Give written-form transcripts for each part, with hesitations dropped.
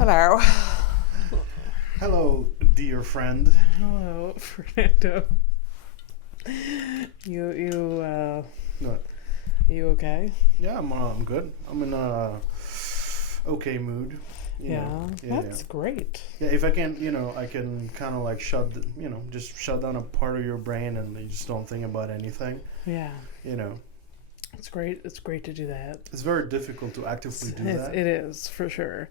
Hello. Hello, dear friend. Hello, Fernando. What? You okay? Yeah, I'm good. I'm in a okay mood. That's great. Yeah, if I can, I can kind of like just shut down a part of your brain and you just don't think about anything. Yeah. You know. It's great. It's great to do that. It's very difficult to actively do that. It is, for sure.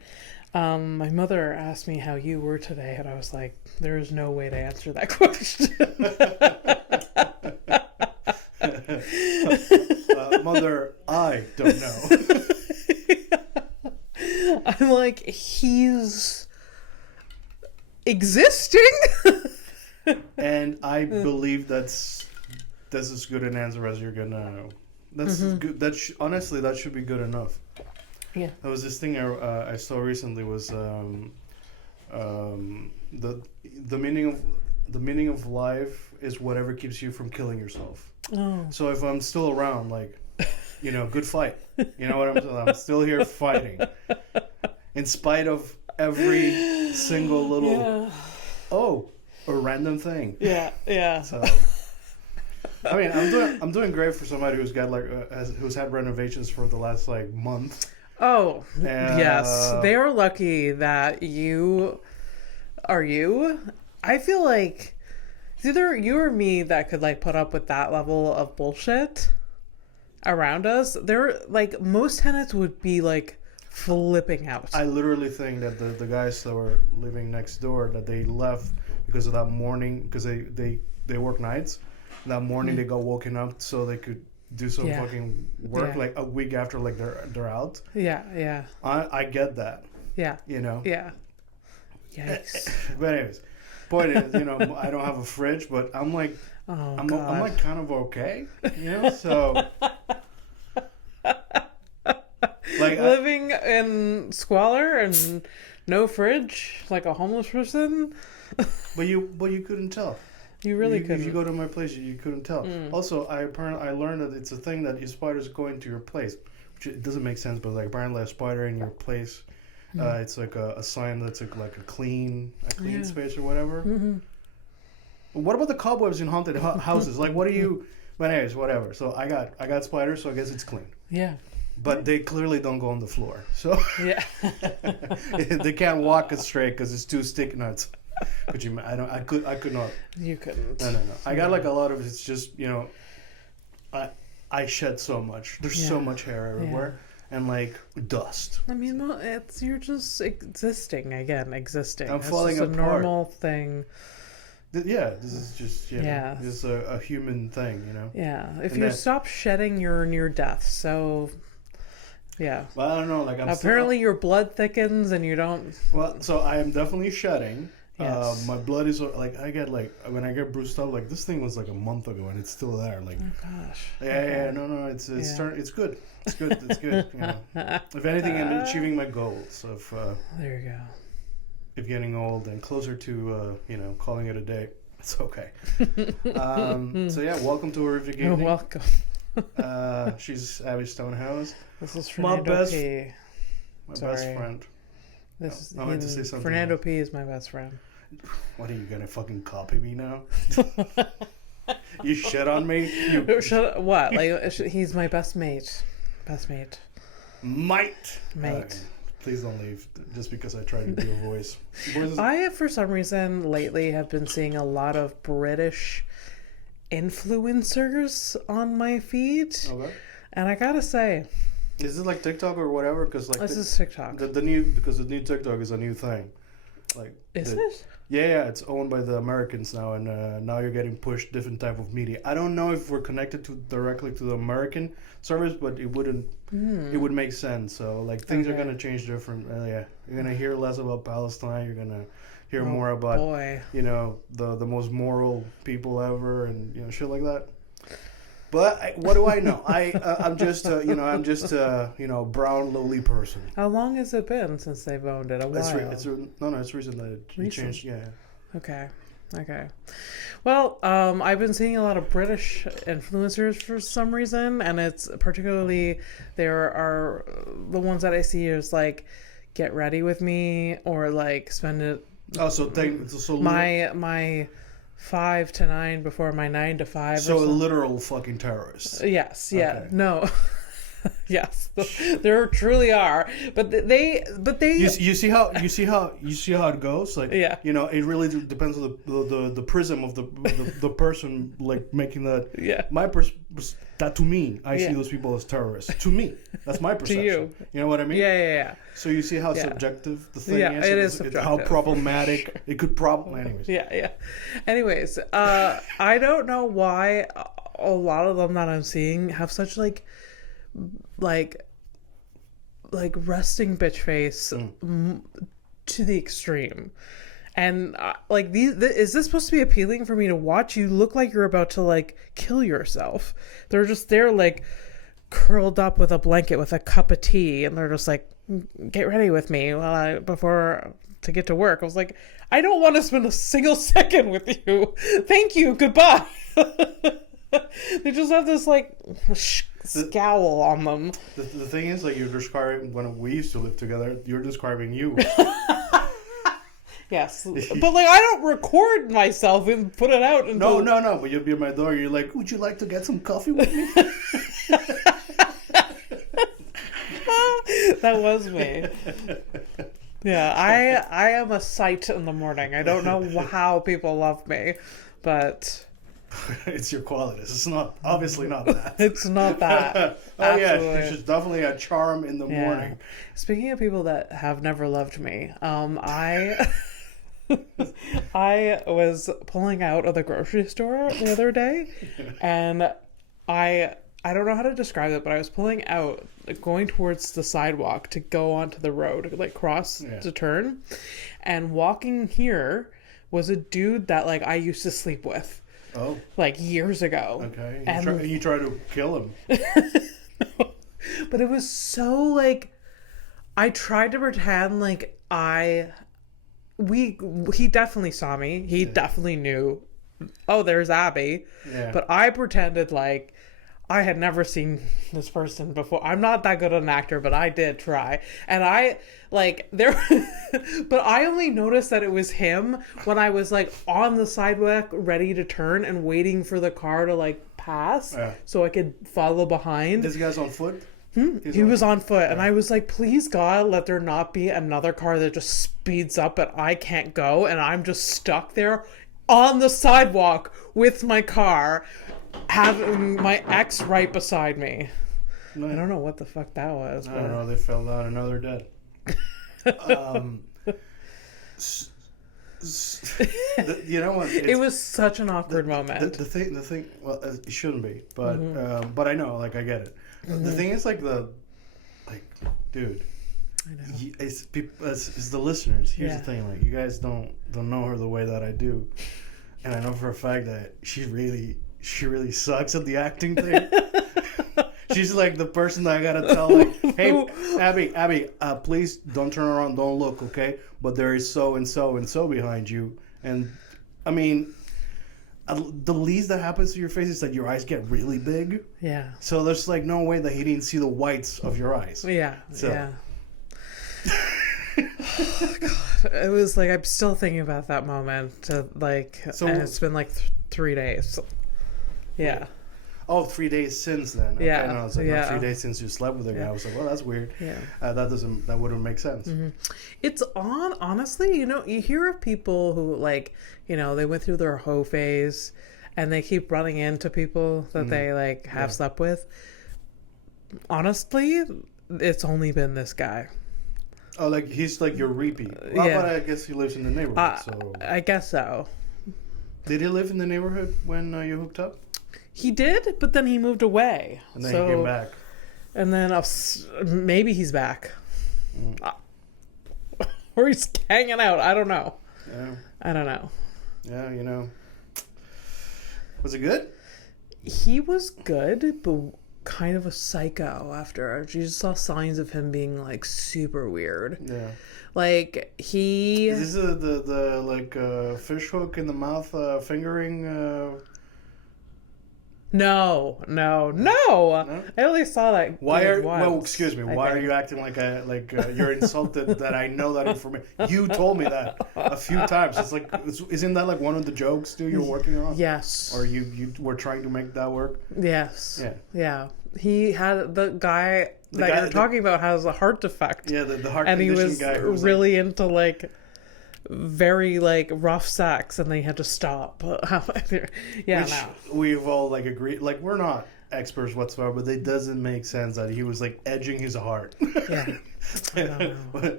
My mother asked me how you were today, and I was like, there is no way to answer that question. Mother, I don't know. I'm like, he's existing? And I believe that's as good an answer as you're gonna know. That's good. Honestly, that should be good enough. Yeah. There was this thing I saw recently was the meaning of life is whatever keeps you from killing yourself. Oh. So if I'm still around, good fight. You know what I'm saying? I'm still here fighting, in spite of every single little a random thing. Yeah. Yeah. So. I mean, I'm doing great for somebody who's got who's had renovations for the last month. Oh, yes. They are lucky that you are you. I feel like it's either you or me that could put up with that level of bullshit around us. There, most tenants would be flipping out. I literally think that the guys that were living next door, that they left because of that morning, because they work nights. That morning they got woken up so they could do some fucking work a week after they're out. Yeah. I get that. Yeah. Yeah. Yikes. But anyways, point is, I don't have a fridge, but I'm I'm kind of okay, so living in squalor and no fridge like a homeless person. But you couldn't tell. You really couldn't. If you go to my place, you couldn't tell. Also, I learned that it's a thing that your spiders go into your place, which it doesn't make sense. But apparently, a spider in your place, it's a sign that's a clean space or whatever. Mm-hmm. What about the cobwebs in haunted houses? What do you? But anyways, whatever. So I got spiders, so I guess it's clean. Yeah. But they clearly don't go on the floor, so yeah, they can't walk it straight because it's too stick nuts. Could you? I could not. You couldn't. No. I got a lot of. It's just I shed so much. There's so much hair everywhere, and dust. I mean, you're just existing again. Existing. I'm falling apart. It's a normal thing. This is just this is a human thing, Yeah, if you stop shedding, you're near death. So. Yeah. Well, I don't know. Apparently, your blood thickens and you don't. Well, so I am definitely shedding. Yes. My blood is I get when I get bruised up, this thing was a month ago and it's still there. Oh gosh. Yeah. No. It's good. It's good. It's good. If anything, I'm achieving my goals of. There you go. Of getting old and closer to calling it a day. It's okay. So yeah, welcome to a review game. You're welcome. She's Abby Stonehouse. This is Fernando P. My best friend. I meant to say something. Fernando P is my best friend. What, are you gonna fucking copy me now? You shit on me? What? He's my best mate. Best mate. Mate. Please don't leave just because I tried to do a voice. I, for some reason, lately have been seeing a lot of British influencers on my feed. Okay. And I gotta say, is it TikTok or whatever? Because this is TikTok. The new TikTok is a new thing. Is it? Yeah, it's owned by the Americans now, and now you're getting pushed different type of media. I don't know if we're connected directly to the American service, but it wouldn't. It would make sense. So things are gonna change different. You're gonna hear less about Palestine. You're gonna hear more about the most moral people ever, and shit like that. But what do I know? I'm just a brown lowly person. How long has it been since they've owned it? A while. It's recent that it changed. Yeah. Okay. Well, I've been seeing a lot of British influencers for some reason, and it's particularly there are the ones that I see is get ready with me or like spend it. Oh, so my 5 to 9 before my 9 to 5. So a literal fucking terrorist. Yes. Yeah. Okay. No. Yes, there truly are, but they. You see how it goes. Like, yeah, you know, it really depends on the prism of the person like making that. Yeah, that to me, I see those people as terrorists. To me, that's my perception. To you know what I mean? Yeah. So you see how subjective the thing is. It is subjective. How problematic it could anyways. Yeah. Anyways, I don't know why a lot of them that I'm seeing have such like resting bitch face to the extreme, and like is this supposed to be appealing for me to watch? You look like you're about to like kill yourself. They're just there like curled up with a blanket with a cup of tea, and they're just like, get ready with me before to get to work. I was like, I don't want to spend a single second with you. Thank you, goodbye. They just have this like scowl on them. The thing is, like, you're describing when we used to live together. You're describing you. Yes, but like I don't record myself and put it out until... No. But you'll be at my door. You're like, would you like to get some coffee with me? That was me. Yeah, I am a sight in the morning. I don't know how people love me, but... It's your qualities. It's obviously not that. It's not that. Oh yeah, there's definitely a charm in the morning. Speaking of people that have never loved me, I was pulling out of the grocery store the other day, and I don't know how to describe it, but I was pulling out, going towards the sidewalk to go onto the road, like cross to turn, and walking here was a dude that like I used to sleep with. Oh. Like years ago. Okay. You try to kill him. No. But it was so like I tried to pretend like he definitely saw me. He definitely knew, oh, there's Abby. Yeah. But I pretended like I had never seen this person before. I'm not that good an actor, but I did try. And but I only noticed that it was him when I was like on the sidewalk ready to turn and waiting for the car to like pass so I could follow behind. This guy's on foot? He was on foot, and I was like, please God, let there not be another car that just speeds up and I can't go, and I'm just stuck there on the sidewalk with my car, having my ex right beside me. Nice. I don't know what the fuck that was. I don't know. They fell down and now they're dead. You know what? It was such an awkward moment. The thing. Well, it shouldn't be, but I know. Like, I get it. Mm-hmm. The thing is, dude. I know. It's the listeners. Here's the thing. Like, you guys don't know her the way that I do, and I know for a fact that she really sucks at the acting thing. She's like the person that I gotta tell, like, hey, Abby, please don't turn around, don't look, okay? But there is so and so and so behind you, and I mean, the least that happens to your face is that your eyes get really big. Yeah. So there's like no way that he didn't see the whites of your eyes. Yeah. So. Yeah. Oh, God. It was like I'm still thinking about that moment. And it's been like 3 days. Yeah. Oh, 3 days since then. Okay, yeah. No, it's like 3 days since you slept with a guy. I was like, well, that's weird. Yeah. That wouldn't make sense. Mm-hmm. It's honestly, you hear of people who like, they went through their hoe phase and they keep running into people that they like have slept with. Honestly, it's only been this guy. Oh, like he's like your repeat. Well, but I guess he lives in the neighborhood. So I guess so. Did he live in the neighborhood when you hooked up? He did, but then he moved away. And then he came back. And then maybe he's back. Or he's hanging out. I don't know. Yeah. I don't know. Yeah, Was it good? He was good, but kind of a psycho after. You just saw signs of him being like super weird. Yeah. Like he... Is this the fish hook in the mouth fingering No. I only saw that. Why are once, well? Excuse me. Why are you acting like you're insulted that I know that information? You told me that a few times. It's like, isn't that like one of the jokes too you're working on? Yes. Or you were trying to make that work? Yes. Yeah. He had the guy you're talking about has a heart defect. Yeah, the heart and condition he guy who was really into like very like rough sex, and they had to stop. We've all like agreed. Like, we're not experts whatsoever, but it doesn't make sense that he was like edging his heart. Yeah.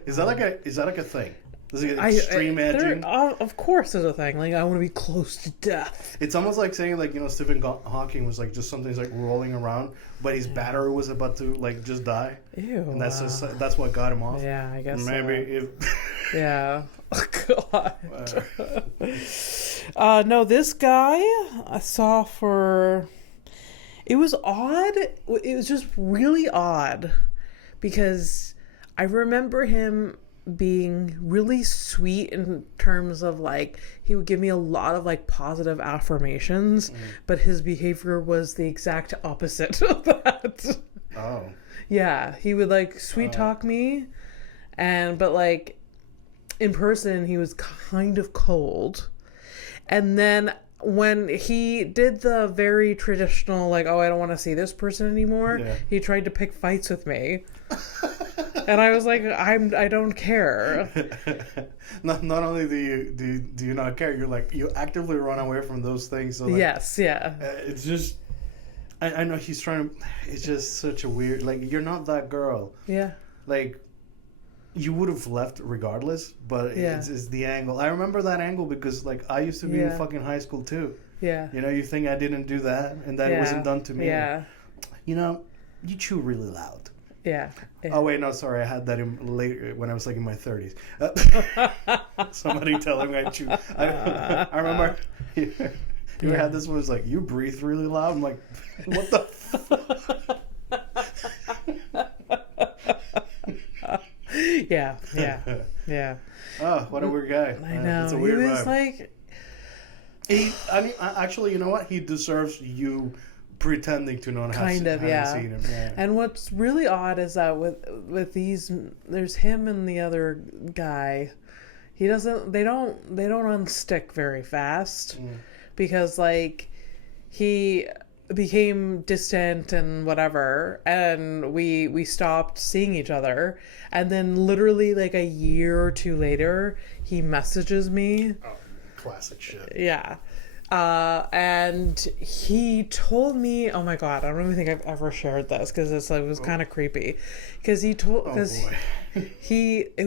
Is that like a thing? Is it extreme edging? Of course, it's a thing. Like, I want to be close to death. It's almost like saying, like, Stephen Hawking was like just something's like rolling around, but his battery was about to like just die. Ew. And that's what got him off. Yeah, I guess. Maybe if. Yeah. God. No, this guy I saw for. It was odd. It was just really odd, because I remember him being really sweet in terms of like he would give me a lot of like positive affirmations, but his behavior was the exact opposite of that. Oh. Yeah, he would like sweet talk me, but like in person he was kind of cold. And then when he did the very traditional like, oh, I don't want to see this person anymore, he tried to pick fights with me. And I was like, I don't care. Not only do you not care, you're like, you actively run away from those things. So like, yes, yeah. It's just, I know he's trying to. It's just such a weird. Like, you're not that girl. Yeah. Like, you would have left regardless, but it's the angle. I remember that angle because like I used to be in fucking high school too. Yeah. You think I didn't do that and that wasn't done to me. Yeah. You chew really loud. Yeah. Oh wait, no, sorry. I had that in later when I was like in my 30s. Somebody telling me I chew. I remember you had this one. Was like, you breathe really loud. I'm like, what the? Yeah. Oh, what a weird guy. I know. It's a weird he was vibe. like. Actually, you know what? He deserves you pretending to not have seen him. Yeah. And what's really odd is that with these, there's him and the other guy. They don't unstick very fast, because like he became distant and whatever, and we stopped seeing each other, and then literally like a year or two later he messages me. Oh, classic shit. Yeah. And he told me, oh my God, I don't even think I've ever shared this, because it was kind of creepy, because it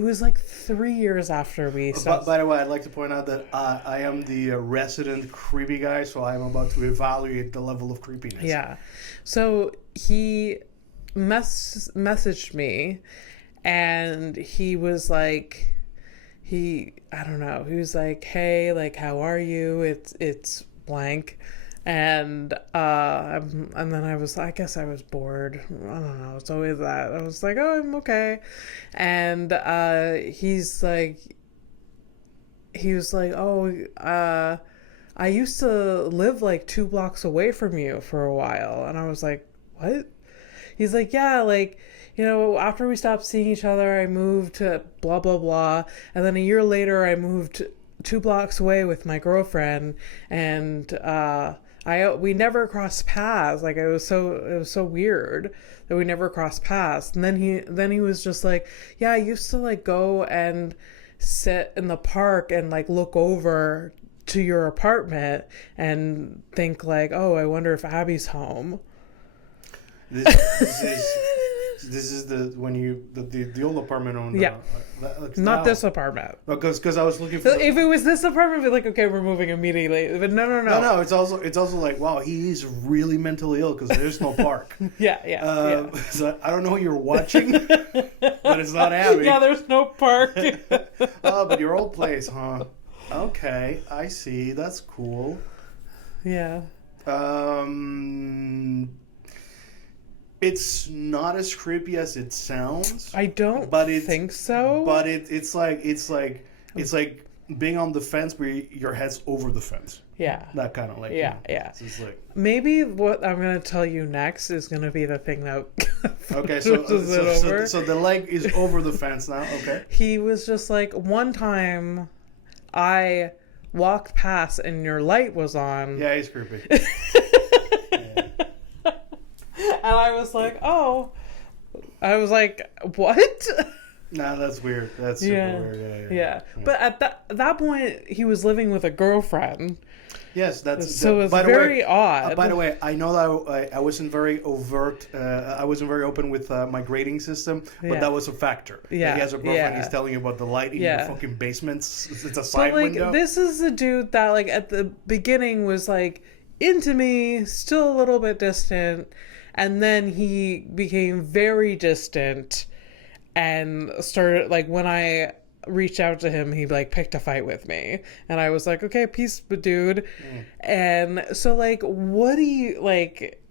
was like 3 years after we stopped. By the way, I'd like to point out that I am the resident creepy guy, so I'm about to evaluate the level of creepiness. Yeah. So he messaged me, and he was like, I don't know, he was like, hey, like, how are you? It's blank. And then I guess I was bored. I don't know. It's always that. I was like, oh, I'm okay. And he was like, oh, I used to live like 2 blocks away from you for a while. And I was like, what? He's like, yeah, like, after we stopped seeing each other, I moved to blah, blah, blah. And then a year later, I moved 2 blocks away with my girlfriend. And we never crossed paths. Like, it was so weird that we never crossed paths. And then he was just like, yeah, I used to like go and sit in the park and like look over to your apartment and think like, oh, I wonder if Abby's home. This is the old apartment owned. Yeah. Not this apartment. Because I was looking for. If it was this apartment, I'd be like, okay, we're moving immediately. But no. No. It's also like, wow, he's really mentally ill because there's no park. Yeah. So I don't know who you're watching, but it's not Abby. Yeah, there's no park. Oh, but your old place, huh? Okay, I see. That's cool. Yeah. It's not as creepy as it sounds. I don't think so. But it's like being on the fence where your head's over the fence. Yeah. That kind of like. Yeah, yeah. It's just like. Maybe what I'm going to tell you next is going to be the thing that. Okay, so the leg is over the fence now. Okay. He was just like, one time, I walked past and your light was on. Yeah, he's creepy. Yeah. And I was like, oh. I was like, what? Nah, that's weird. That's super weird. Yeah. But at that point, he was living with a girlfriend. Yes, that's so it's very odd. By the way, I know that I wasn't very overt. I wasn't very open with my grading system, but that was a factor. Yeah, he has a girlfriend. He's telling you about the light in your fucking basements. It's a side window. This is a dude that, like, at the beginning was like into me, still a little bit distant, and then he became very distant, and started, like, when I reached out to him, he like picked a fight with me, and I was like, okay, peace, dude. And so, like, what do you like?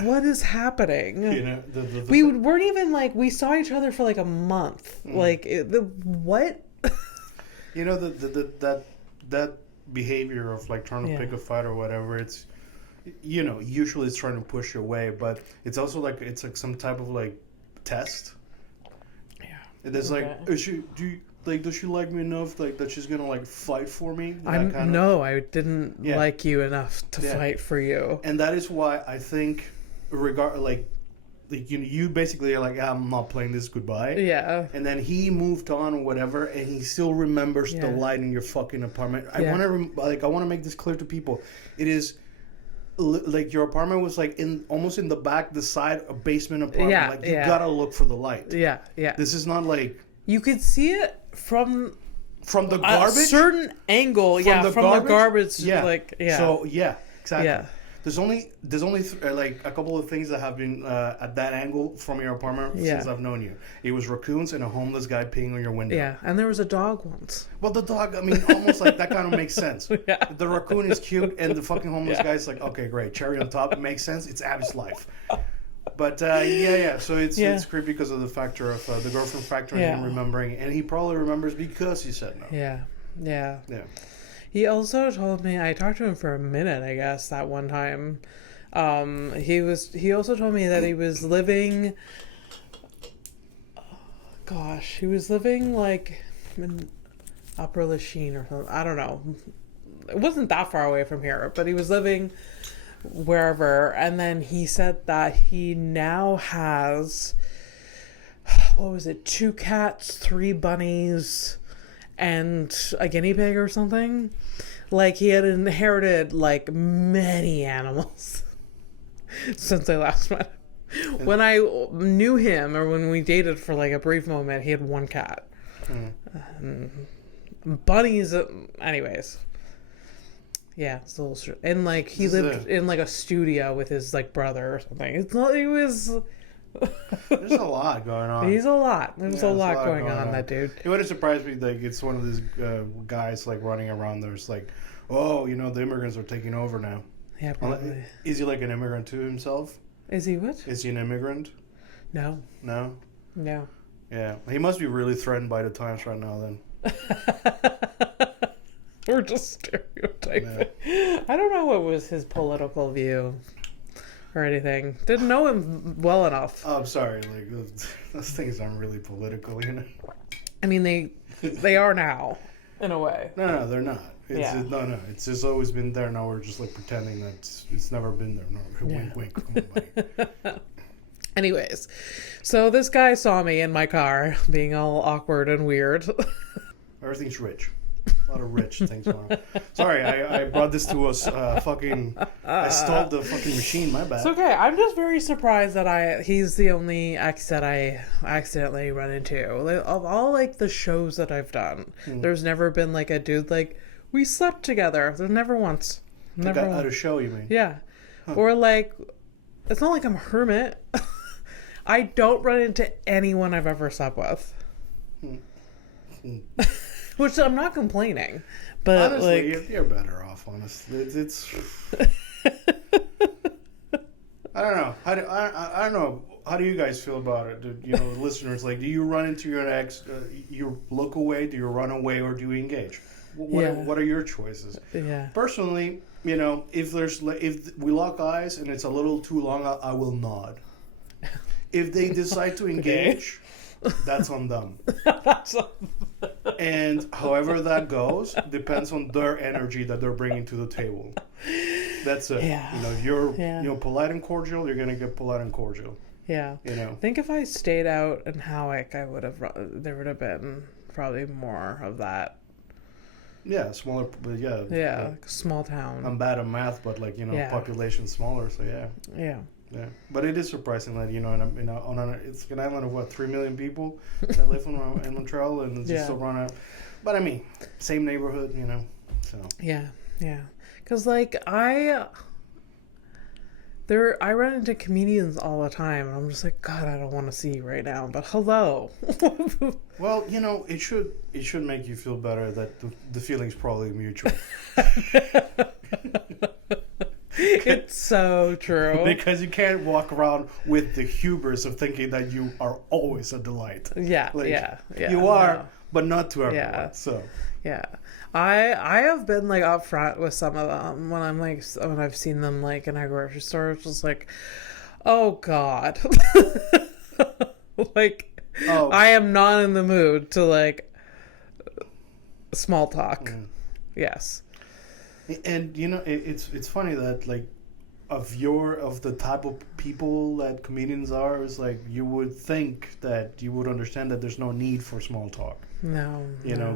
What is happening? You know, we weren't even like, we saw each other for like a month. Like, what? You know, that behavior of like trying to pick a fight or whatever. It's, you know, usually it's trying to push you away, but it's also like it's like some type of like test. It's like, does she like me enough like that she's gonna like fight for me? I didn't like you enough to fight for you. And that is why I think, you basically are like, I'm not playing this, goodbye. Yeah. And then he moved on or whatever, and he still remembers the light in your fucking apartment. I want to make this clear to people. It is. Like, your apartment was like almost in the back, the side, a basement apartment. Yeah, like, you gotta look for the light. Yeah, yeah. This is not like you could see it from the garbage, a certain angle. From the garbage. Yeah, like So exactly. Yeah. There's only like a couple of things that have been at that angle from your apartment since I've known you. It was raccoons and a homeless guy peeing on your window. Yeah, and there was a dog once. Well, the dog, I mean, almost like that kind of makes sense. Yeah. The raccoon is cute, and the fucking homeless guy's like, okay, great, cherry on top, it makes sense. It's Abby's life. But so it's creepy because of the factor of the girlfriend factor and him remembering, and he probably remembers because he said no. Yeah. He also told me, I talked to him for a minute, I guess, that one time. He also told me that he was living, he was living like in Upper Lachine or something. I don't know. It wasn't that far away from here, but he was living wherever. And then he said that he now has, 2 cats, 3 bunnies, and a guinea pig or something. Like, he had inherited like many animals since I last met him. When I knew him, or when we dated for like a brief moment, he had 1 cat. Bunnies, anyways. Yeah, it's a little and like he lived in like a studio with his like brother or something. It's not. He was. There's a lot going on. There's a lot going on, that dude. It would have surprised me, like, it's one of these guys, like, running around there's like, oh, you know, the immigrants are taking over now. Yeah, probably. Is he like an immigrant to himself? Is he what? Is he an immigrant? No. No? No. Yeah. He must be really threatened by the times right now, then. We're just stereotyping. Yeah. I don't know what was his political view or anything. Didn't know him well enough. Oh, I'm sorry. Like, those things aren't really political, you know? I mean, they are now, in a way. No, they're not. No. It's just always been there. Now we're just like pretending that it's never been there. No, wink, wink. Come on, buddy. Anyways, so this guy saw me in my car being all awkward and weird. Everything's rich. A lot of rich things going on. Sorry, I brought this to us. I stalled the fucking machine. My bad. It's okay. I'm just very surprised that he's the only ex that I accidentally run into. Like, of all like the shows that I've done, there's never been like a dude like we slept together. There's never once. Never like at a show, you mean? Yeah, or like it's not like I'm a hermit. I don't run into anyone I've ever slept with. Which I'm not complaining, but honestly, like you're better off. Honestly, it's I don't know. I don't know. how do you guys feel about it? Listeners, like, do you run into your ex? You look away? Do you run away, or do you engage? What are your choices? Yeah. Personally, if we lock eyes and it's a little too long, I will nod. If they decide to engage, that's on them. And however that goes depends on their energy that they're bringing to the table. That's it. Yeah. If you're polite and cordial, you're gonna get polite and cordial. Yeah. I think if I stayed out in Howick, there would have been probably more of that. Yeah, smaller, but yeah. Yeah, small town. I'm bad at math, but population smaller, so yeah. Yeah. Yeah, but it is surprising that it's an island of 3 million people that live in Montreal, and it's just run out. But I mean, same neighborhood, So yeah, because I run into comedians all the time, and I'm just like, God, I don't want to see you right now, but hello. Well, it should make you feel better that the feeling's probably mutual. It's so true. Because you can't walk around with the hubris of thinking that you are always a delight. Yeah, You are, but not to everyone. Yeah. So. Yeah. I have been up front with some of them when when I've seen them in a grocery store. It's just oh God. I am not in the mood to small talk. Yes. And it's funny that of the type of people that comedians are, is you would think that you would understand that there's no need for small talk. No.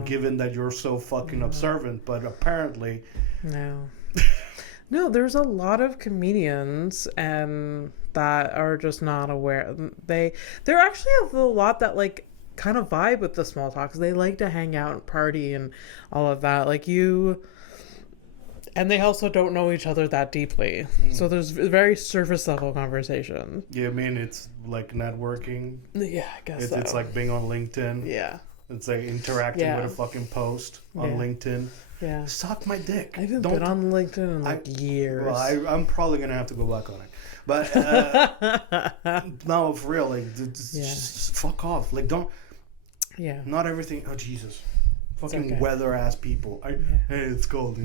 Given that you're so fucking observant, but apparently no. No, there's a lot of comedians and that are just not aware. There actually have a lot that kind of vibe with the small talk, 'cause they like to hang out and party and all of that. And they also don't know each other that deeply. So there's very surface level conversation. Yeah, I mean, it's networking. Yeah, I guess it's like being on LinkedIn. Yeah. It's interacting with a fucking post on LinkedIn. Yeah. Suck my dick. I haven't been on LinkedIn in years. Well, I'm probably going to have to go back on it. But no, for real, just fuck off. Don't. Yeah. Not everything. Oh, Jesus. Fucking weather ass people. Hey, it's cold.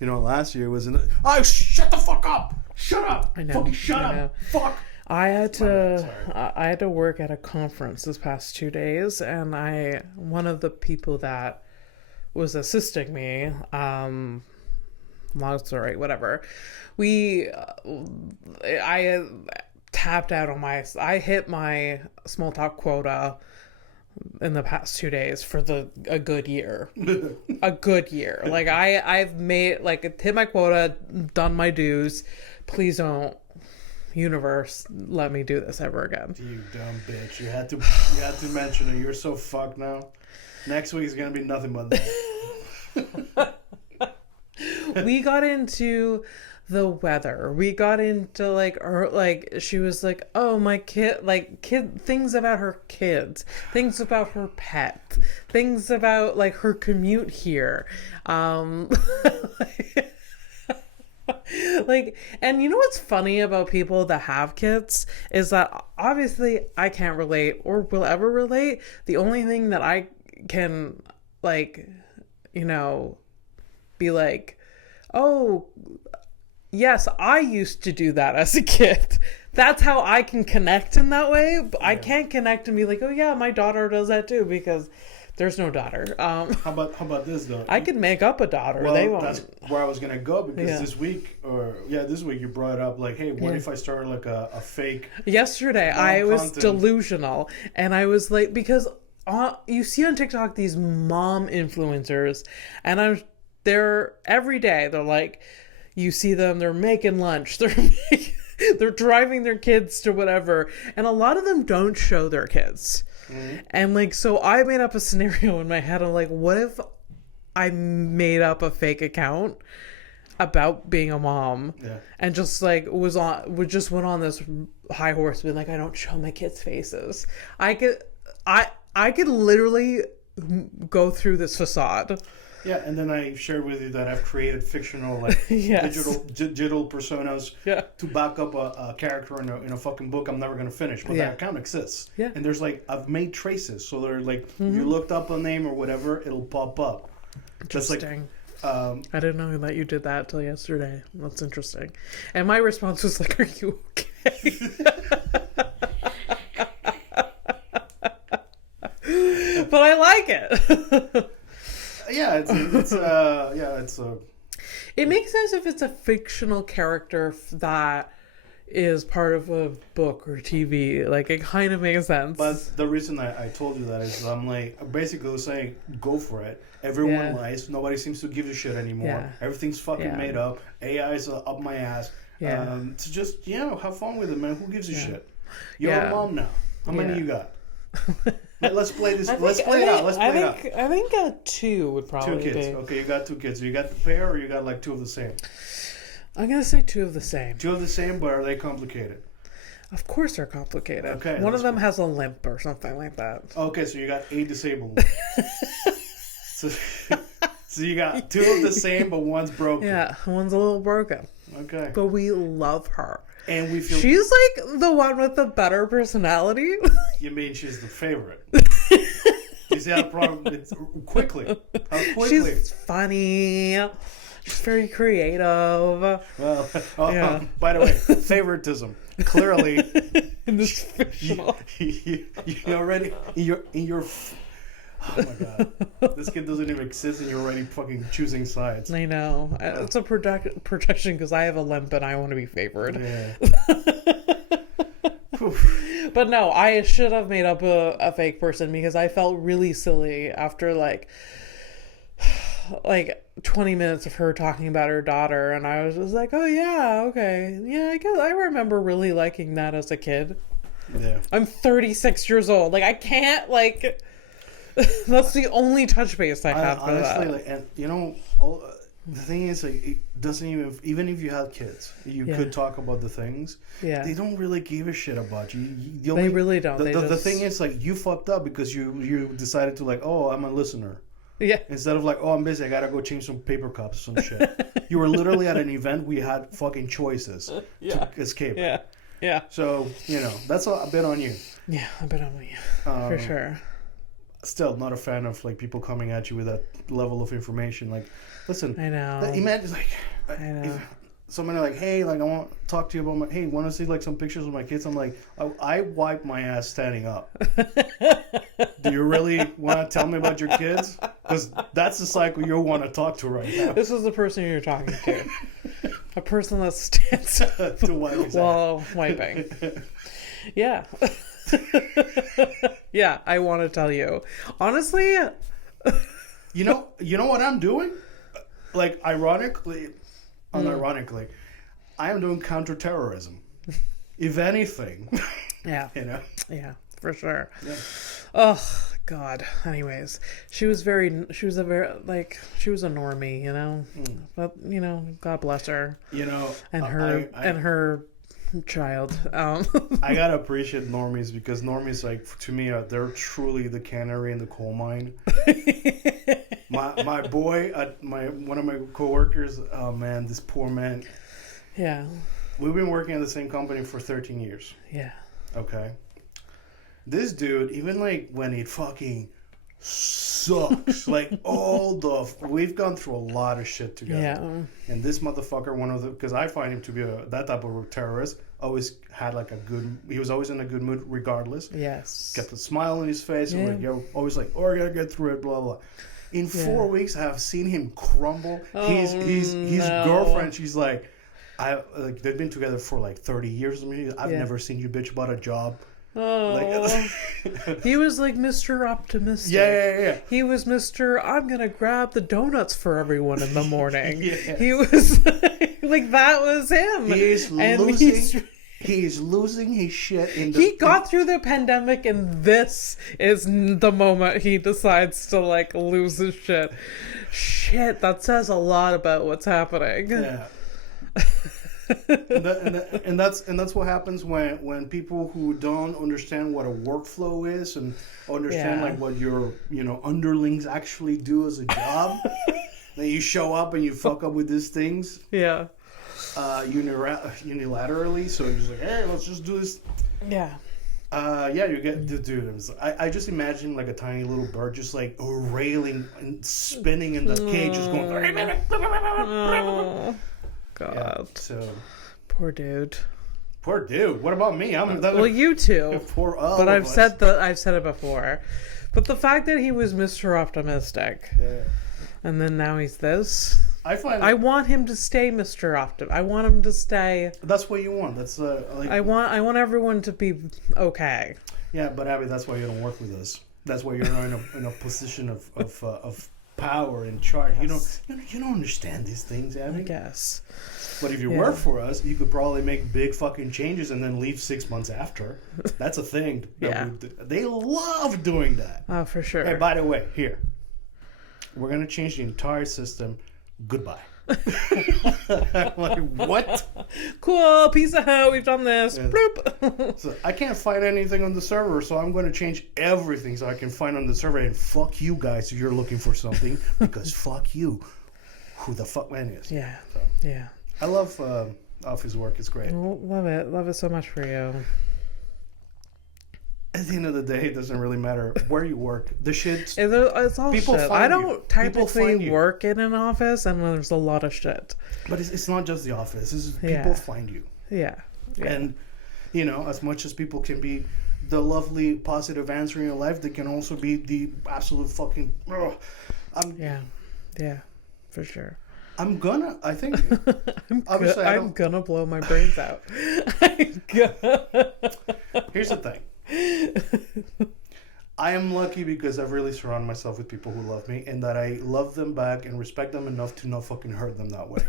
Last year was oh, shut the fuck up! Shut up! I know. Fucking shut up! Fuck! I had to work at a conference this past 2 days, and one of the people that was assisting me, long story, whatever. I tapped out on I hit my small talk quota in the past 2 days for a good year. A good year. I've made hit my quota, done my dues. Please don't, universe, let me do this ever again. You dumb bitch. You had to mention it. You're so fucked now. Next week is gonna be nothing but that. We got into the weather. We got into she was oh, my kid, things about her kids, things about her pet, things about her commute here. And what's funny about people that have kids is that obviously I can't relate or will ever relate. The only thing that I can be oh, yes, I used to do that as a kid. That's how I can connect in that way. But I can't connect and be oh yeah, my daughter does that too, because there's no daughter. How about this though? I could make up a daughter. Well, they won't. That's where I was gonna go, because this week you brought up hey, what if I start a fake? Yesterday I was delusional, and I was because you see on TikTok these mom influencers, and they're every day they're you see them, they're making lunch, they're driving their kids to whatever, and a lot of them don't show their kids. Mm-hmm. And so I made up a scenario in my head of what if I made up a fake account about being a mom, and just went on this high horse, being I don't show my kids' faces. I could literally go through this facade. Yeah, and then I shared with you that I've created fictional like digital personas to back up a character in a fucking book I'm never gonna finish, but that account exists. Yeah. And there's like I've made traces, so they're like you looked up a name or whatever, it'll pop up. Interesting. I didn't know that you did that till yesterday. That's interesting. And my response was like, "Are you okay?" But I like it. It makes sense if it's a fictional character that is part of a book or TV. Like, it kind of makes sense. But the reason I told you that is I'm like basically saying go for it. Everyone lies. Nobody seems to give a shit anymore. Yeah. Everything's fucking made up. AI is up my ass. Yeah. To just have fun with it, man. Who gives a shit? You're a mom now. How many you got? Let's play this. Let's play it out. I think 2 would probably 2 kids. be. Okay, you got 2 kids. You got the pair, or you got like 2 of the same? I'm gonna say 2 of the same. 2 of the same, but are they complicated? Of course they're complicated. Okay. One of them has a limp or something like that. Okay, so you got 8 disabled. So you got 2 of the same, but one's broken. Yeah, one's a little broken. Okay. But we love her. And we feel she's like the one with the better personality. You mean she's the favorite? You see how the problem? It's quickly. How quickly? She's funny. She's very creative. Well, by the way, favoritism. Clearly, in this fictional. You already in your. Oh my god, this kid doesn't even exist, and you're already fucking choosing sides. I know. It's a protection because I have a limp and I want to be favored. Yeah. But no, I should have made up a fake person because I felt really silly after like 20 minutes of her talking about her daughter, and I was just like, oh yeah, okay, yeah, I guess I remember really liking that as a kid. Yeah. I'm 36 years old. Like, I can't that's the only touch base I have for honestly, that. and the thing is, it doesn't even if you had kids, you could talk about the things. Yeah. They don't really give a shit about you. They really don't. The thing is, you fucked up because you decided to I'm a listener. Yeah. Instead of oh, I'm busy, I gotta go change some paper cups or some shit. You were literally at an event. We had fucking choices to escape. Yeah. Yeah. So, that's a bit on you. Yeah, a bit on you. For sure. Still not a fan of people coming at you with that level of information. Listen, I know. Imagine I know. if somebody hey, I want to talk to you about want to see some pictures of my kids. I'm like, I wipe my ass standing up. Do you really want to tell me about your kids? Because that's the cycle you want to talk to right now. This is the person you're talking to. A person that stands up to wipe while wiping. Yeah. Yeah, I want to tell you. Honestly, you know what I'm doing? Unironically, I am doing counterterrorism. If anything. Yeah. Yeah, for sure. Yeah. Oh God. Anyways, she was a normie, But God bless her. And her child. I gotta appreciate normies because normies, to me, they're truly the canary in the coal mine. my boy, one of my coworkers, oh man, this poor man. Yeah. We've been working at the same company for 13 years. Yeah. Okay. This dude, even when it fucking sucks, we've gone through a lot of shit together. Yeah. And this motherfucker, because I find him to be that type of terrorist, always had he was always in a good mood regardless. Yes. Kept a smile on his face. Yeah. And always oh, I gotta get through it, blah, blah. In 4 weeks, I have seen him crumble. Oh, his girlfriend, she's they've been together for 30 years. I've never seen you bitch about a job. Oh, he was Mr. Optimistic. Yeah. He was Mr. I'm gonna grab the donuts for everyone in the morning. Yes. He was that was him. He's losing his shit. He got through the pandemic, and this is the moment he decides to lose his shit. Shit, that says a lot about what's happening. Yeah. and that's what happens when people who don't understand what a workflow is and understand like what your underlings actually do as a job. Then you show up and you fuck up with these things. Yeah. Unilaterally, so you're just like, hey, let's just do this. Yeah. You get dude. I just imagine like a tiny little bird just like railing and spinning in the cage, just going. Oh, God. Yeah, so poor dude. Poor dude. What about me? Well, you too. Poor all but of I've us. said it before. But the fact that he was Mr. Optimistic, and then now he's this. I want him to stay Mr. Optim. I want him to stay. That's what you want. That's like. I want everyone to be okay. Yeah, but Abby, that's why you don't work with us. That's why you're not in a position of power and charge. Yes. You don't understand these things, Abby. I guess. But if you work for us, you could probably make big fucking changes and then leave 6 months after. That's a thing. They love doing that. Oh, for sure. Hey, by the way, here. We're going to change the entire system. Goodbye. I'm like, what? Cool. Peace out. We've done this. Yeah. Bloop. So I can't find anything on the server, so I'm going to change everything so I can find on the server. And fuck you guys if you're looking for something, because fuck you. Who the fuck man is? Yeah. So, yeah. I love office work. It's great. Well, love it. Love it so much for you. At the end of the day, it doesn't really matter where you work. The shit. It's all people shit. Find I don't technically you. work in an office, and there's a lot of shit. But it's not just the office. It's people find you. Yeah. And, as much as people can be the lovely, positive answer in your life, they can also be the absolute fucking... Yeah, for sure. I'm gonna blow my brains out. Here's the thing. I am lucky because I've really surrounded myself with people who love me and that I love them back and respect them enough to not fucking hurt them that way.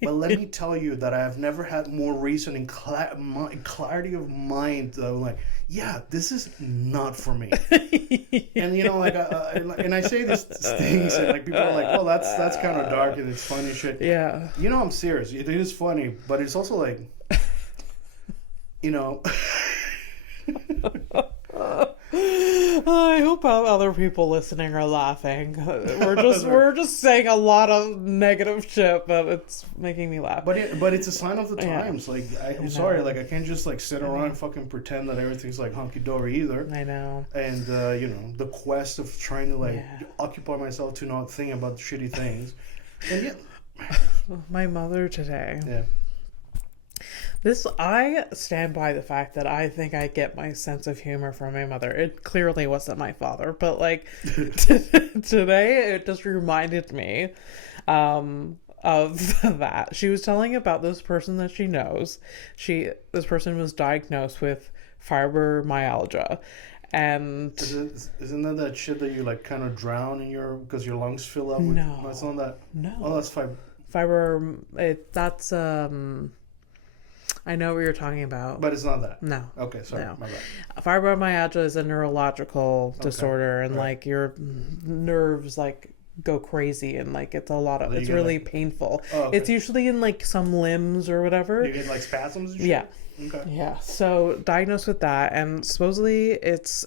But let me tell you that I have never had more reason and clarity of mind that I'm like, yeah, this is not for me. And and I say these things and like people are like, oh, that's kind of dark and it's funny shit. Yeah. I'm serious. It is funny, but it's also like, I hope other people listening are laughing. We're just saying a lot of negative shit, but it's making me laugh. But it's a sign of the times. Yeah. Like I'm sorry, like I can't just like sit around and fucking pretend that everything's like hunky dory either. I know. And the quest of trying to occupy myself to not think about shitty things. And my mother today. Yeah. I stand by the fact that I think I get my sense of humor from my mother. It clearly wasn't my father, but like today it just reminded me of that. She was telling about this person that she knows. This person was diagnosed with fibromyalgia. And isn't that shit that you like kind of drown in because your lungs fill up with? No, it's not that. No. Oh, that's that's I know what you're talking about. But it's not that. No. Okay, sorry. No. My bad. Fibromyalgia is a neurological disorder, and like your nerves like go crazy, and like it's a lot of it's really painful. Oh, okay. It's usually in like some limbs or whatever. You get like spasms and shit? Yeah. Okay. Yeah. So diagnosed with that, and supposedly it's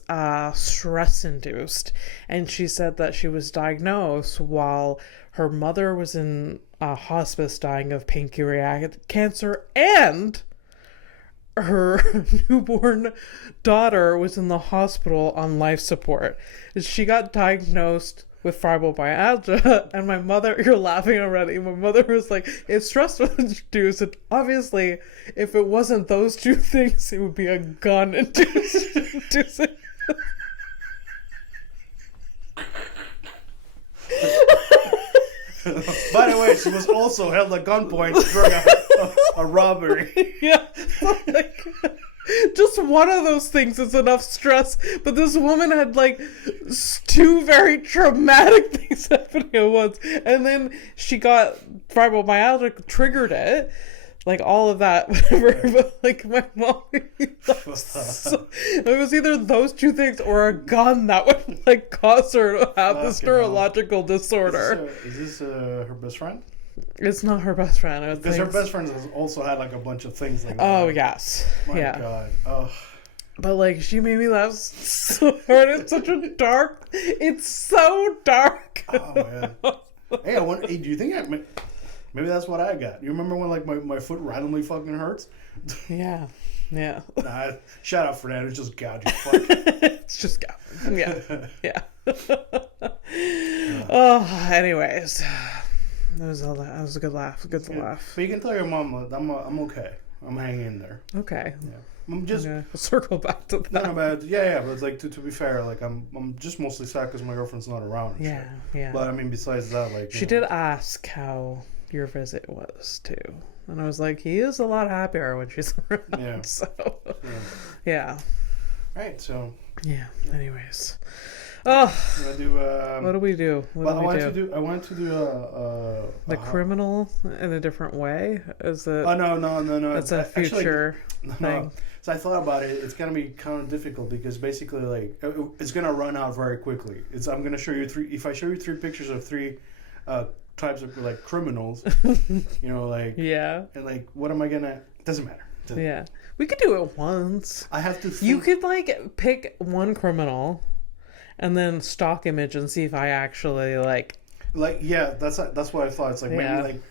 stress induced. And she said that she was diagnosed while her mother was in hospice dying of pancreatic cancer, and her newborn daughter was in the hospital on life support. She got diagnosed with fibromyalgia, and my mother, you're laughing already, my mother was like, it's stress induced, and obviously if it wasn't those two things, it would be a gun inducing. By the way, she was also held at gunpoint during a robbery. Yeah. Just one of those things is enough stress, but this woman had like two very traumatic things happening at once, and then she got fibromyalgia, triggered it, like all of that, whatever. But like my mom, it was either those two things or a gun that would like cause her to have this neurological disorder. Is this her best friend? It's not her best friend. Because her best friend has also had like a bunch of things like that. Oh, yes. My God. Oh. But like, she made me laugh so hard. It's such a dark. It's so dark. Oh, man. Hey, do you think maybe that's what I got? You remember when like my foot randomly fucking hurts? Yeah. Yeah. Nah, shut up, Fernando. It's just God, you fuck. It's just God. Yeah. Yeah. Oh, anyways. That was a good laugh. Good laugh. But you can tell your mom I'm okay. I'm hanging in there. Okay. Yeah. I'm just circle back to that. No, but but it's like to be fair, like I'm just mostly sad because my girlfriend's not around. And shit. Yeah. But I mean, besides that, like she did ask how your visit was too, and I was like, he is a lot happier when she's around. Yeah. So, yeah. Right. So. Yeah. Anyways. Oh. What do we do? I wanted to do the criminal in a different way. Is it? Oh no. That's a future thing. No. So I thought about it. It's gonna be kind of difficult because basically, like, it's gonna run out very quickly. I'm gonna show you three. If I show you 3 pictures of 3 types of like criminals, you know, like and like, what am I gonna? Doesn't matter. Yeah, we could do it once. I have to. You could like pick one criminal, and then stock image and see if I actually like. Like that's what I thought. It's like maybe like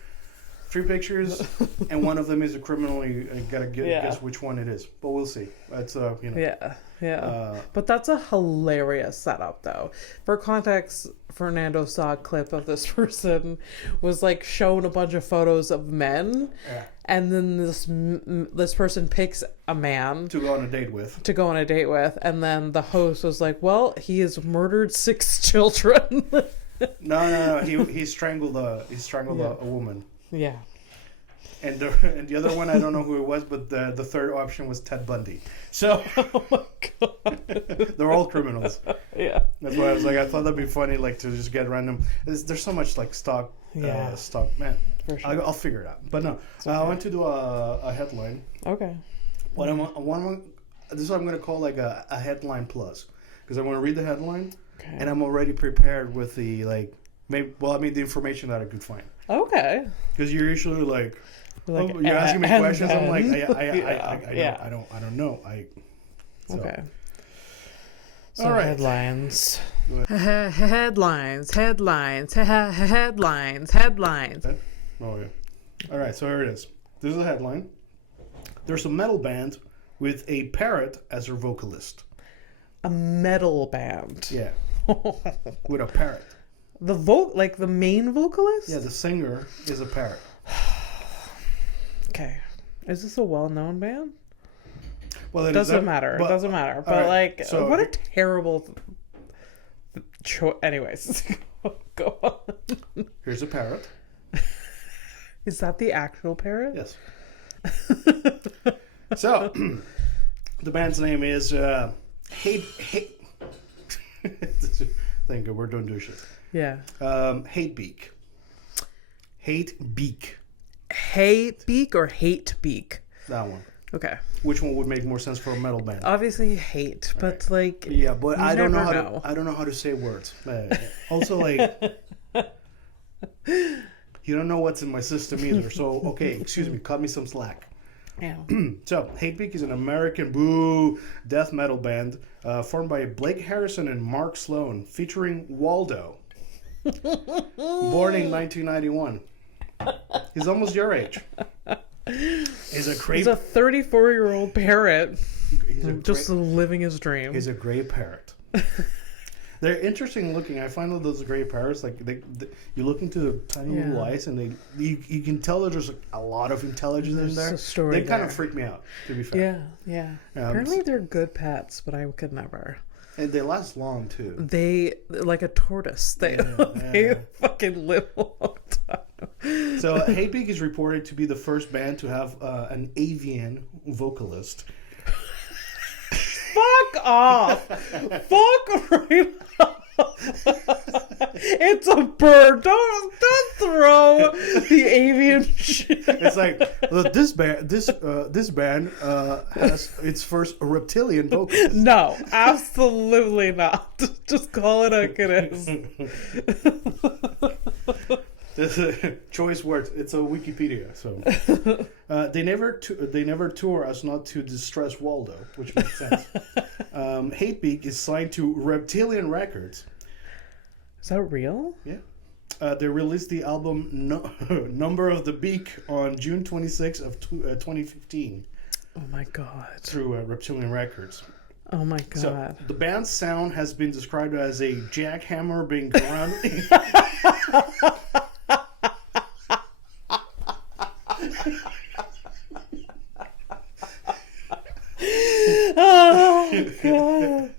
3 pictures, and one of them is a criminal. You gotta guess which one it is, but we'll see. That's you know. Yeah. But that's a hilarious setup, though. For context, Fernando saw a clip of this person was like shown a bunch of photos of men, and then this person picks a man to go on a date with, and then the host was like, "Well, he has murdered 6 children." No. He strangled a woman. Yeah. And the other one, I don't know who it was, but the third option was Ted Bundy. So, oh my God. They're all criminals. Yeah. That's why I was like, I thought that'd be funny, like to just get random. There's so much like stock, man. For sure. I'll figure it out. But no, okay. I want to do a headline. Okay. This is what I'm gonna call like a headline plus, because I want to read the headline, and I'm already prepared with the the information that I could find. Okay. Because you're usually like you're asking me questions. I'm like, I don't know. Okay. So all right. Headlines. Headlines. Oh yeah. All right. So here it is. This is a headline. There's a metal band with a parrot as their vocalist. A metal band. Yeah. With a parrot. The main vocalist? Yeah, the singer is a parrot. Okay. Is this a well-known band? Well, it doesn't matter. It doesn't matter. But right, what a terrible choice. Anyways, go on. Here's a parrot. Is that the actual parrot? Yes. So, the band's name is Hate. Thank you. We're doing shit. Yeah. Hate Beak. Hate Beak. Hate Beak or Hate Beak? That one. Okay. Which one would make more sense for a metal band? Obviously hate, but like yeah, but I don't know how to say words. Also, like you don't know what's in my system either. So okay, excuse me, cut me some slack. Yeah. So Hatebeak is an American death metal band formed by Blake Harrison and Mark Sloan, featuring Waldo, born in 1991. He's almost your age. He's a 34-year-old parrot. Just living his dream. He's a gray parrot. They're interesting looking. I find that those gray parrots, like you look into the tiny little eyes, and you can tell that there's a lot of intelligence in there. They kind of freak me out, to be fair. Yeah. Apparently they're good pets, but I could never. And they last long too. They like a tortoise. They fucking live a long time. So Hatebeak is reported to be the first band to have an avian vocalist. Fuck off! Fuck right off! It's a bird. Don't throw the avian shit. It's like this band has its first reptilian vocalist. No, absolutely not. Just call it like it is. Choice words. It's a Wikipedia. So they never tour as not to distress Waldo, which makes sense. Beak is signed to Reptilian Records. Is that real? Yeah. They released the album Number of the Beak on June 26th of 2015. Oh my god. Through Reptilian Records. Oh my god. So, the band's sound has been described as a jackhammer being ground. Oh god.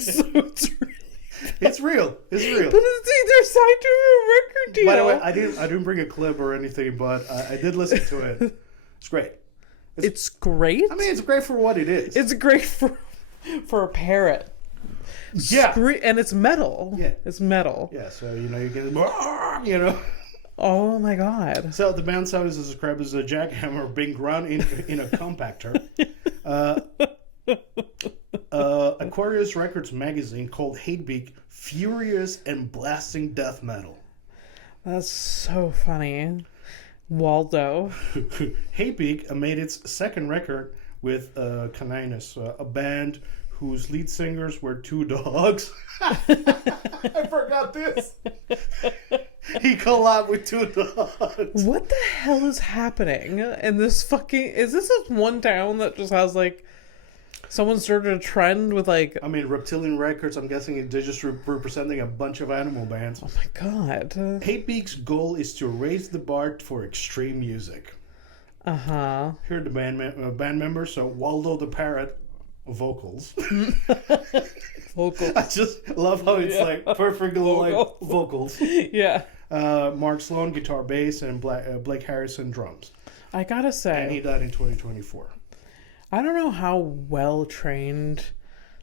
So it's real. It's real. But they're signed to a record deal. By the way, I didn't bring a clip or anything, but I did listen to it. It's great. It's great. I mean, it's great for what it is. It's great for a parrot. Yeah. And it's metal. Yeah. It's metal. Yeah, so, you get, you know. Oh my god. So the band sound is described as a jackhammer being ground in a compactor. Aquarius Records magazine called Beak furious and blasting death metal. That's so funny. Waldo. Beak made its second record with Caninus, a band whose lead singers were two dogs. I forgot this. He collabed with two dogs. What the hell is happening in this fucking... Is this just one town that just has, like... Someone started a trend with, like... I mean, Reptilian Records, I'm guessing they're just representing a bunch of animal bands. Oh my god. Beak's goal is to raise the bar for extreme music. Uh-huh. Here are the band members. So, Waldo the Parrot, vocals. Vocals. I just love how it's like perfectly like vocals. Yeah. Mark Sloan, guitar, bass, and Blake Harrison, drums. I gotta say. And he died in 2024. I don't know how well trained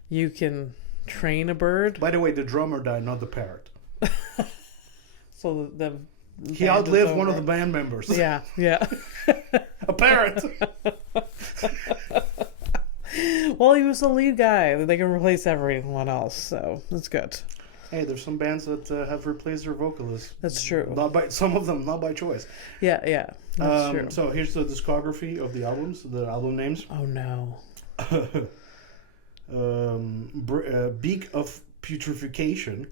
you can train a bird. By the way, the drummer died, not the parrot. So he outlived one of the band members. Yeah, yeah. A parrot. Well, he was the lead guy. They can replace everyone else, so that's good. Hey, there's some bands that have replaced their vocalists. That's true. Some of them not by choice. Yeah, yeah. That's true. So here's the discography of the albums, the album names. Oh no. Beak of Putrefaction.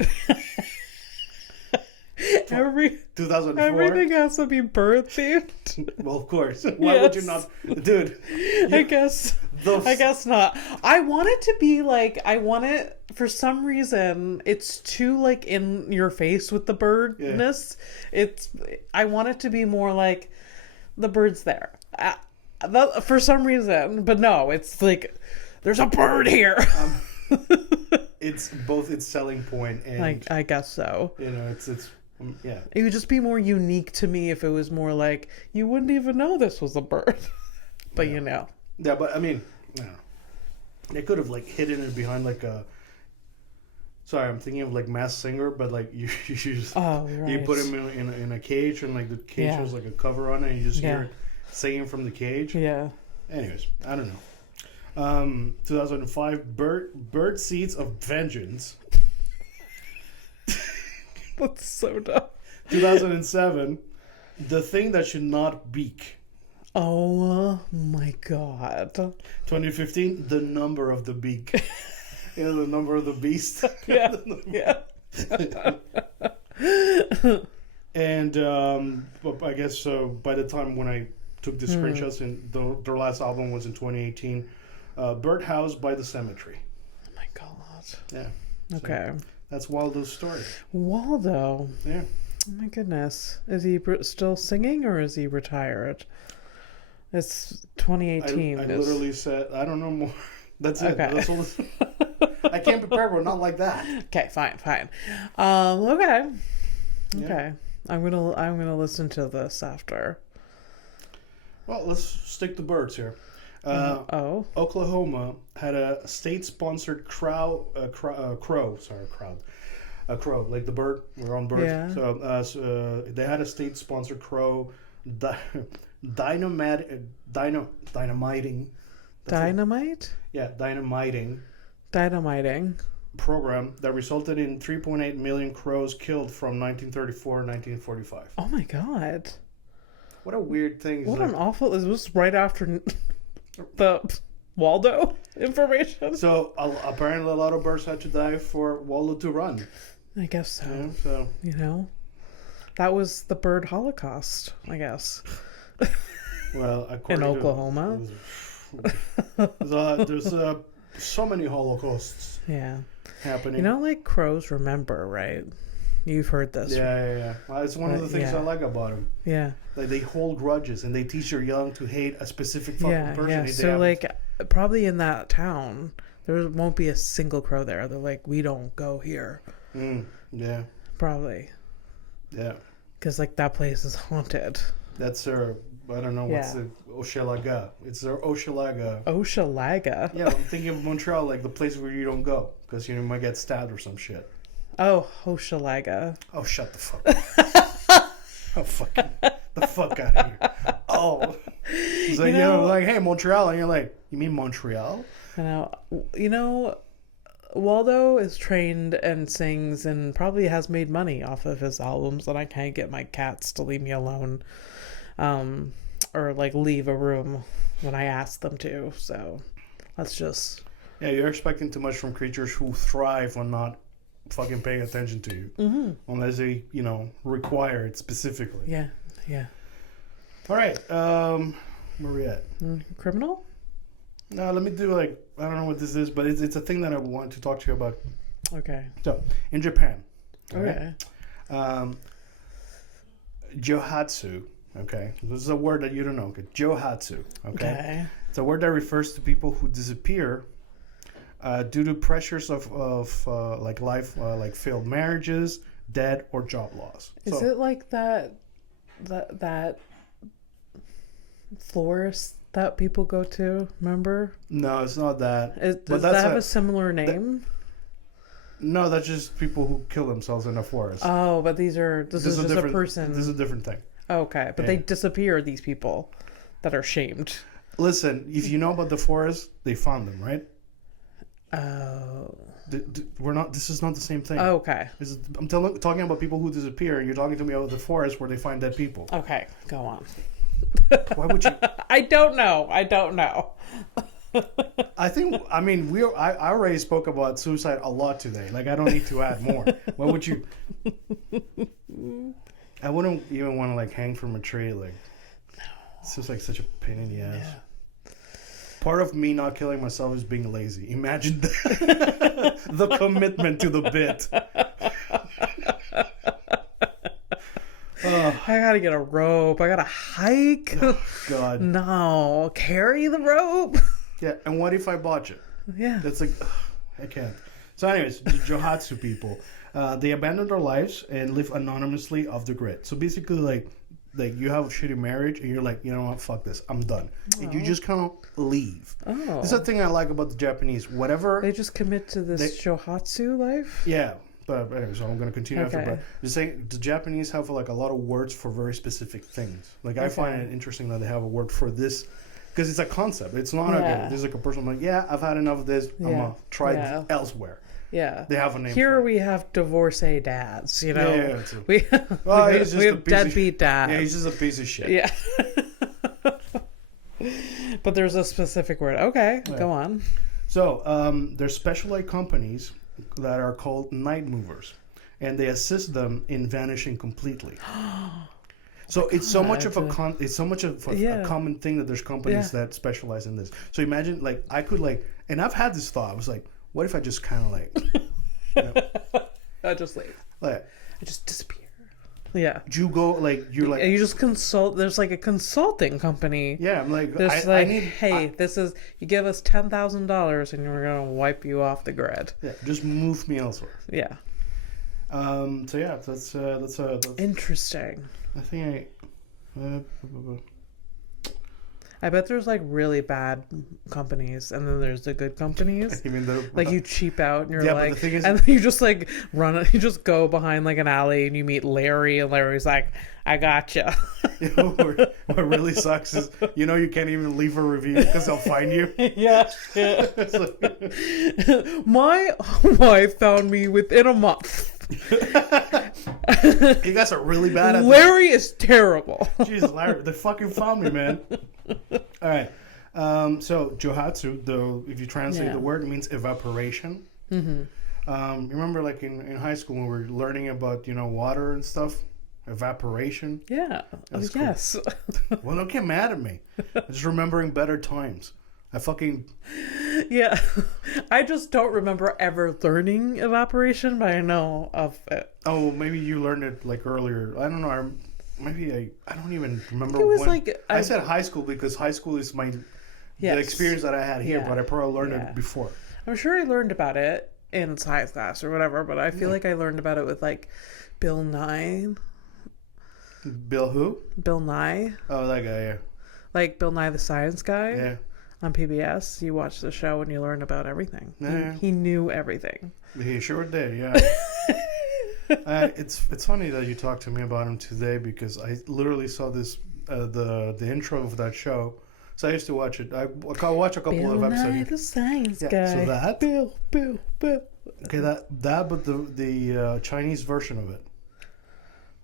2004. Everything has to be bird themed. Well, of course. Why would you not, dude? I guess not. I want it to be like, for some reason it's too like in your face with the birdness. Yeah. I want it to be more like the bird's there. For some reason, but no, it's like there's a bird here. It's both its selling point and I guess so. It's yeah. It would just be more unique to me if it was more like you wouldn't even know this was a bird. But Yeah, but I mean, they could have like hidden it behind like a. Sorry, I'm thinking of like Masked Singer, but like you just you put him in a cage and like the cage has like a cover on it and you just hear it singing from the cage. Yeah. Anyways, I don't know. 2005, Bird Seeds of Vengeance. That's so dumb. 2007, The Thing That Should Not Beak. Oh my god. 2015, The Number of the Beak. The number of the beast. Yeah. Yeah. And I guess by the time when I took the screenshots, and their last album was in 2018, Birdhouse by the Cemetery. Oh my god. Yeah. Okay. So that's Waldo's story. Waldo. Yeah. Oh my goodness. Is he still singing or is he retired? It's 2018. I literally said, I don't know more. That's it. Okay. That's all I can't prepare, but not like that. Okay, fine. Okay. Yeah. I'm gonna listen to this after. Well, let's stick to birds here. Oklahoma had a state-sponsored crow, like the bird. We're on birds. Yeah. So they had a state-sponsored crow dynamiting. Dynamite? Yeah, dynamiting. program that resulted in 3.8 million crows killed from 1934 to 1945. Oh my god. What a weird thing. What an awful... Is this right after the Waldo information? So apparently a lot of birds had to die for Waldo to run. I guess so. Yeah, so. You know? That was the bird holocaust, I guess. Well, in Oklahoma. There's so many holocausts happening. You know, like crows remember, right? You've heard this. Yeah. Well, it's one of the things I like about them. Yeah. Like they hold grudges and they teach their young to hate a specific fucking person. Yeah. So like probably in that town, there won't be a single crow there. They're like, we don't go here. Yeah. Probably. Yeah. Because like that place is haunted. That's their... I don't know what's the Hochelaga. It's their Hochelaga. Hochelaga? Yeah, I'm thinking of Montreal, like the place where you don't go because you might get stabbed or some shit. Oh, Hochelaga. Oh, shut the fuck up. Oh, fucking the fuck out of here. Oh. It's like, like, hey, Montreal. And you're like, you mean Montreal? I know. You know, Waldo is trained and sings and probably has made money off of his albums, and I can't get my cats to leave me alone. Or like leave a room when I ask them to. So let's just... Yeah, you're expecting too much from creatures who thrive on not fucking paying attention to you. Unless they, require it specifically. Yeah. All right. Where we at? Criminal? No, let me do I don't know what this is, but it's a thing that I want to talk to you about. Okay. So, in Japan. Okay. Right? Johatsu. Okay, this is a word that you don't know. Okay? Johatsu. Okay, it's a word that refers to people who disappear due to pressures of life, like failed marriages, death, or job loss. Is it like that florist that people go to? Remember? No, it's not that. Does that have a similar name? No, that's just people who kill themselves in a forest. Oh, but this is just a person. This is a different thing. Okay, but they disappear, these people that are shamed. Listen, if you know about the forest, they found them, right? Oh. We're not. This is not the same thing. Oh, okay. I'm talking about people who disappear. You're talking to me about the forest where they find dead people. Okay, go on. Why would you? I don't know. I mean, I already spoke about suicide a lot today. Like, I don't need to add more. Why would you? I wouldn't even want to hang from a tree. Like, it's just such a pain in the ass. Yeah. Part of me not killing myself is being lazy. Imagine that. The commitment to the bit. I gotta get a rope. I gotta hike. Oh, God. No. Carry the rope. Yeah, and what if I botch it? Yeah. That's I can't. So anyways, the Johatsu people, they abandon their lives and live anonymously off the grid. So basically, like you have a shitty marriage and you're like, you know what, fuck this, I'm done. And you just kind of leave. Oh. This is the thing I like about the Japanese. Whatever. They just commit to this Johatsu life? Yeah. But anyway, so I'm going to continue after. But just saying, the Japanese have a lot of words for very specific things. Like, I find it interesting that they have a word for this. Because it's a concept. It's not there's a person like, I've had enough of this. I'm going to try it elsewhere. Yeah. They have a name Here for we have divorcee dads, Yeah. We have deadbeat dads. Yeah, he's just a piece of shit. Yeah. But there's a specific word. Okay, go on. So, there's specialized companies that are called night movers. And they assist them in vanishing completely. So it's so much of a common thing that there's companies that specialize in this. So imagine, I could and I've had this thought. I was like, what if I just kind of I just leave. I just disappear. Yeah. You go you just consult. There's a consulting company. Yeah, I'm like, this is, you give us $10,000 and we're gonna wipe you off the grid. Yeah, just move me elsewhere. Yeah. So yeah, that's interesting. I think I bet there's like really bad companies, and then there's the good companies. You mean like you cheap out, and you're Yeah, but like, the thing is- and then you just like run. You just go behind like an alley, and you meet Larry, and Larry's like, "I gotcha." You know, what really sucks is you can't even leave a review because they'll find you. Yeah. It's like, My wife found me within a month. you guys are really bad at this. Larry is terrible. Jesus, Larry, they fucking found me, man. All right. So Johatsu, though, if you translate the word, it means evaporation. Mm-hmm. You remember, like in high school, when we were learning about water and stuff, evaporation. Yeah. That's yes. Well, don't get mad at me. I'm just remembering better times. Yeah. I just don't remember ever learning evaporation, but I know of it. Oh, maybe you learned it like earlier. I don't know. I don't even remember. It was when. like I said high school because high school is the experience that I had here, but I probably learned it before. I'm sure I learned about it in science class or whatever, but I feel like I learned about it with like Bill Nye. Bill who? Bill Nye. Oh, that guy, yeah. Like Bill Nye the Science Guy. Yeah. On PBS, you watch the show and you learn about everything. Yeah. He knew everything. He sure did, yeah. It's funny that you talked to me about him today because I literally saw this the intro of that show. So I used to watch it. I watch a couple of episodes. Bill Nye the Science Guy. So that Bill. Okay, that but the Chinese version of it.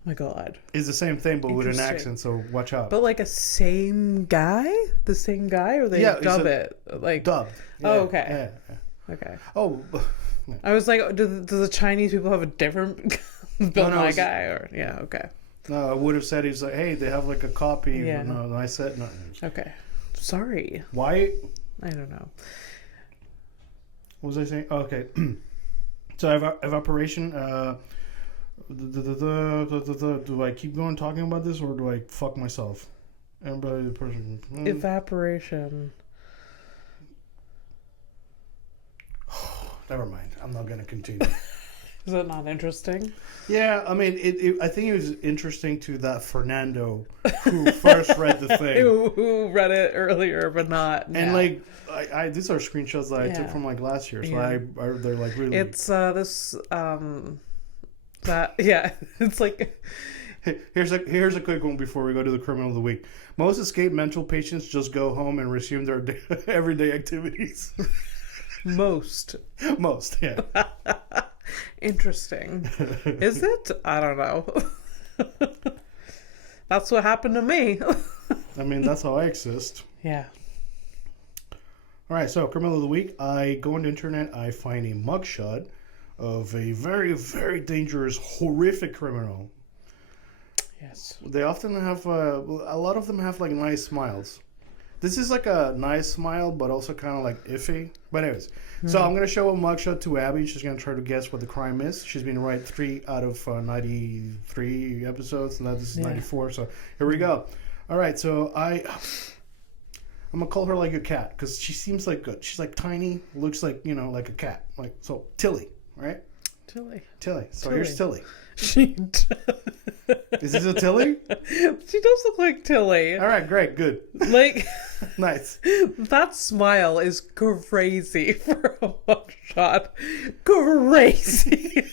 My God. It's the same thing, but with an accent, so watch out. But like a same guy? The same guy? Or they dub it? Like dubbed. Yeah, oh, okay. Yeah. Okay. Oh. Yeah. I was like, do the Chinese people have a different Bill Nye guy? Or yeah, okay. No, I would have said he's like, hey, they have like a copy. Yeah. No, I said no. Okay. Sorry. Why? I don't know. What was I saying? Oh, okay. So evaporation. Do I keep going talking about this, or do I fuck myself? Everybody, the person. Evaporation. Never mind. I'm not gonna continue. Is it not interesting? Yeah, I mean, I think it was interesting to that Fernando who first read the thing, who read it earlier, but not. And now. like, I these are screenshots that I took from like last year, so they're like really. It's this that it's like. Here's a quick one before we go to the criminal of the week. Most escaped mental patients just go home and resume their everyday activities. Most, yeah. Interesting. Is it? I don't know. That's what happened to me. I mean, that's how I exist. Yeah. All right, so criminal of the week. I go on the internet. I find a mugshot of a very, very dangerous, horrific criminal. Yes. They often have a lot of them have like nice smiles. This is like a nice smile, but also kind of like iffy. But anyways, so I'm going to show a mugshot to Abby. She's going to try to guess what the crime is. She's been right 3 out of 93 episodes. Now this is 94. So here we go. All right, so I'm going to call her like a cat because she seems like good. She's like tiny, looks like, like a cat. Like so, Tilly, right? Tilly. So here's Tilly. She Is this a Tilly? She does look like Tilly. All right, great, good. Like, nice. That smile is crazy for a mugshot. Crazy.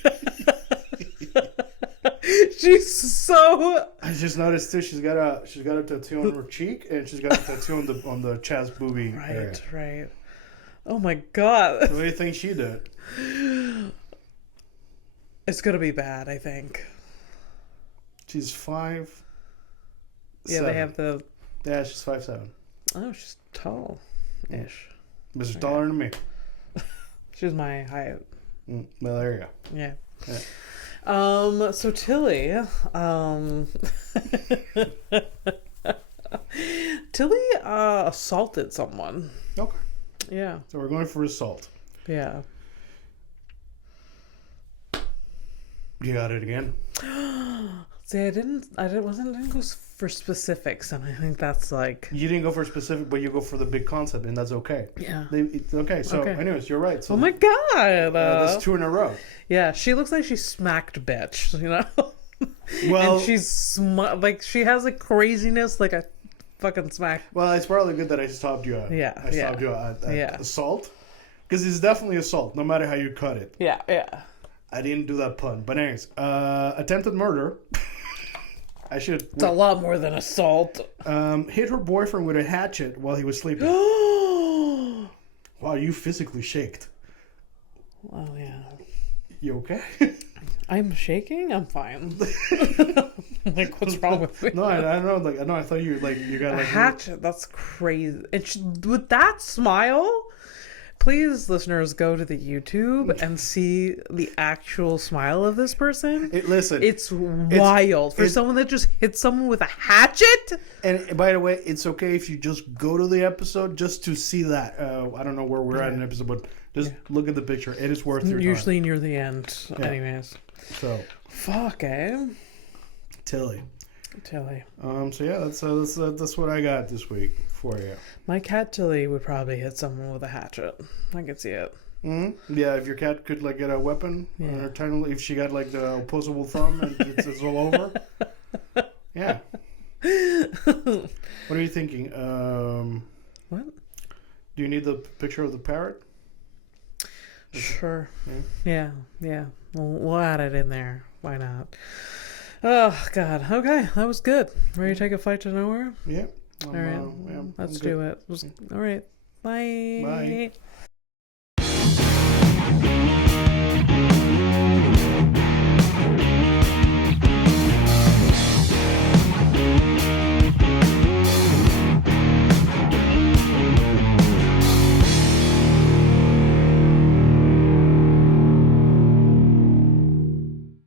She's so. I just noticed too. She's got a tattoo on her cheek, and she's got a tattoo on the chest boobie area. Right. Oh my God. So what do you think she did? It's gonna be bad, I think. She's 5'7". Yeah, they have the. Yeah, she's 5'7". Oh, she's tall-ish. But she's taller than me. She's my height. Well, there you go. Yeah. So Tilly, Tilly assaulted someone. Okay. Yeah. So we're going for assault. Yeah. You got it again. See, I didn't go for specifics, and I think that's like. You didn't go for specific, but you go for the big concept, and that's okay. Yeah. Okay. So, anyways, you're right. So, oh my God. that's 2 in a row. Yeah, she looks like she smacked bitch, Well, and she's like she has a craziness like a fucking smack. Well, it's probably good that I stopped you at. Yeah, I stopped you at yeah. assault. Because it's definitely assault, no matter how you cut it. Yeah. I didn't do that pun. But anyways, attempted murder. I should... It's a lot more than assault. Hit her boyfriend with a hatchet while he was sleeping. Wow, you physically shaked. Oh, yeah. You okay? I'm shaking? I'm fine. Like, what's wrong with me? No, I don't know. Like, I thought you got like a hatchet. That's crazy. And with that smile, please, listeners, go to the YouTube and see the actual smile of this person. Listen, it's wild for someone that just hit someone with a hatchet. And by the way, it's okay if you just go to the episode just to see that. I don't know where we're at in the episode, but just look at the picture. It is worth your time. Usually near the end, anyways. So, fuck, eh? Tilly. So yeah, that's what I got this week for you. My cat Tilly would probably hit someone with a hatchet. I could see it. Mm-hmm. Yeah, if your cat could like get a weapon on her tongue, if she got like the opposable thumb and it's all over. Yeah. What are you thinking? What? Do you need the picture of the parrot? Sure. Yeah. We'll add it in there. Why not? Oh, God. Okay, that was good. Ready to take a flight to nowhere? Yeah. All right. Let's do it. All right. Bye. Bye.